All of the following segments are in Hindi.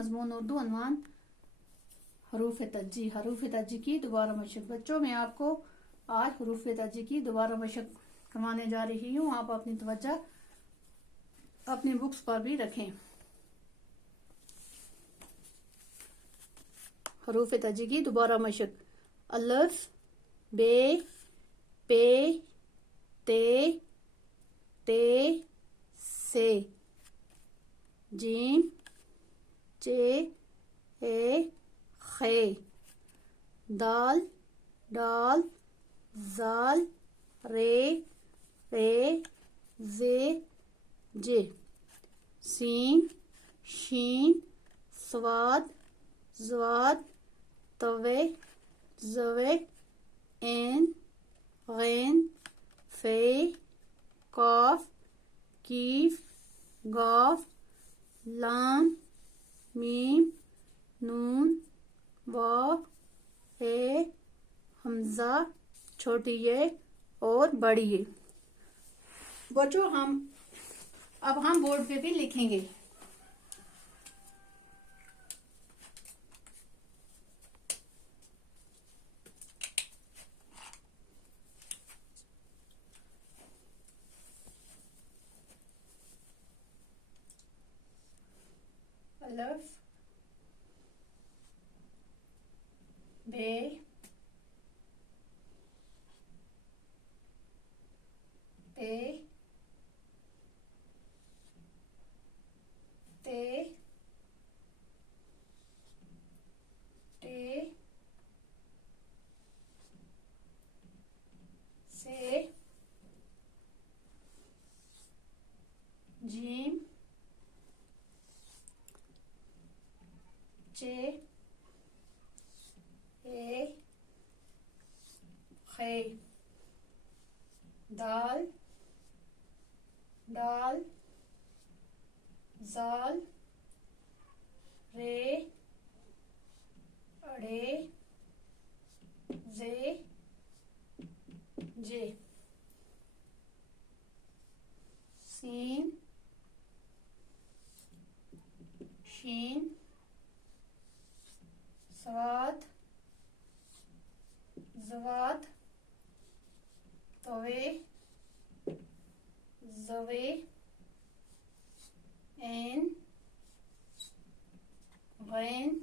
मजमून उर्दू अनवान हरूफ तज्जी। हरूफ तज्जी की दोबारा मशक। बच्चों मैं आपको आज हरूफ तज्जी की दोबारा मशक करवाने जा रही हूँ। आप अपनी तवज्जो अपनी बुक्स पर भी रखें। हरूफ तज्जी की दोबारा मशक। अलिफ, बे, पे, ते, ते, से, जीम, चे, ए, खे, दाल, डाल, जाल, रे, रे, जे, जे, सीन, शीन, स्वाद, ज़्वाद, तवे, ज़वे, ऐन, गैन, फे, काफ, कीफ, गाफ, लाम, मीम, नून, वाव, ए, हमजा, छोटी ये और बड़ी ये। बच्चों अब हम बोर्ड पे भी लिखेंगे। अलिफ, बे, पे, ते, टे, से, जीम, चे, ए, खे, दाल, डाल, जाल, रे, अड़े, जे, जे, सीन, शीन, स्वाद, ज़वाद, तवे, ज़वे, ऐन, गैन,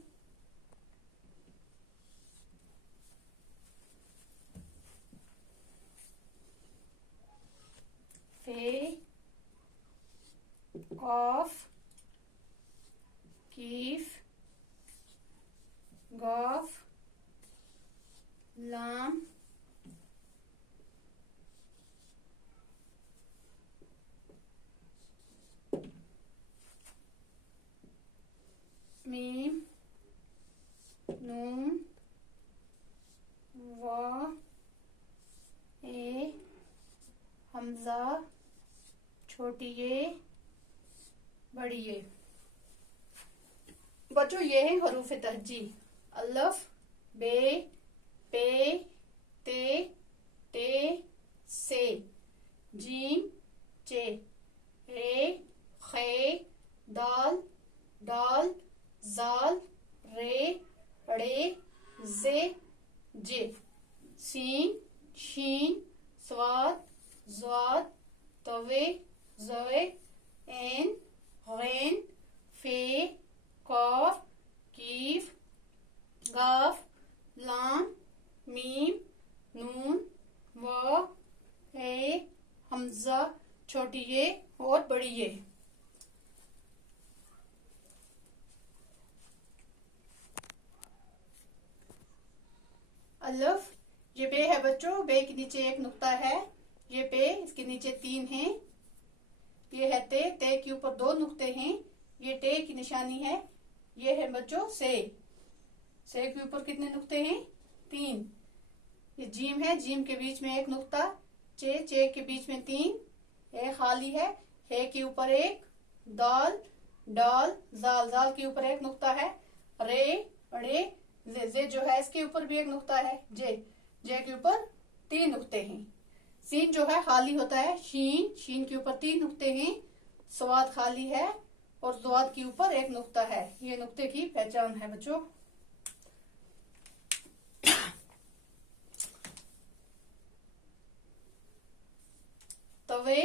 फे, काफ, कीफ, गाफ, लाम, मीम, नून, वा, ए, हमजा, छोटी ये बड़ी ये। बच्चों ये है हरूफ तहज्जी। अलिफ, बे, पे, ते, टे, से, जीम, चे, रे, खे, दाल, डाल, जाल, रे, अड़े, जे, जे, सीन, शीन, स्वाद, ज़्वाद, तवे, ज़वे, ऐन, गैन, फे, काफ, कीफ, गाफ, लाम, मीम, नून, वाव, ए, हमजा, छोटी ये और बड़ी ये। अलिफ, ये बे है बच्चों। बे के नीचे एक नुक्ता है। ये पे, इसके नीचे 3 हैं। ये है ते, ते के ऊपर 2 नुक्ते हैं। ये टे की निशानी है। ये है बच्चों से के ऊपर कितने नुक्ते हैं? 3। ये जीम है, जीम के बीच में एक नुक्ता। चे के बीच में 3। ए खाली है के ऊपर 1। दाल, डाल, जाल, जाल के ऊपर एक नुक्ता है। रे, अड़े, जे जो है इसके ऊपर भी एक नुक्ता है। जे के ऊपर 3 नुक्ते हैं। सीन जो है खाली होता है। शीन के ऊपर 3 नुक्ते हैं। स्वाद खाली है और ज़ाद के ऊपर एक नुक्ता है। ये नुक्ते की पहचान है बच्चों। तवे,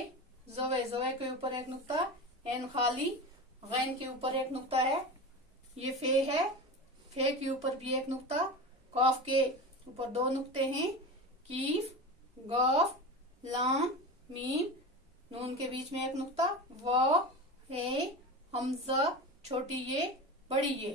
जवे, जवे के ऊपर एक नुक्ता, एन खाली, गैन के ऊपर एक नुक्ता है। ये फे है, फे के ऊपर भी एक नुक्ता, कॉफ के ऊपर दो नुक्ते हैं, कीफ, गॉफ, लाम, मीम, नून के बीच में एक नुक्ता, वाव, हे, हमजा, छोटी ये, बड़ी ये।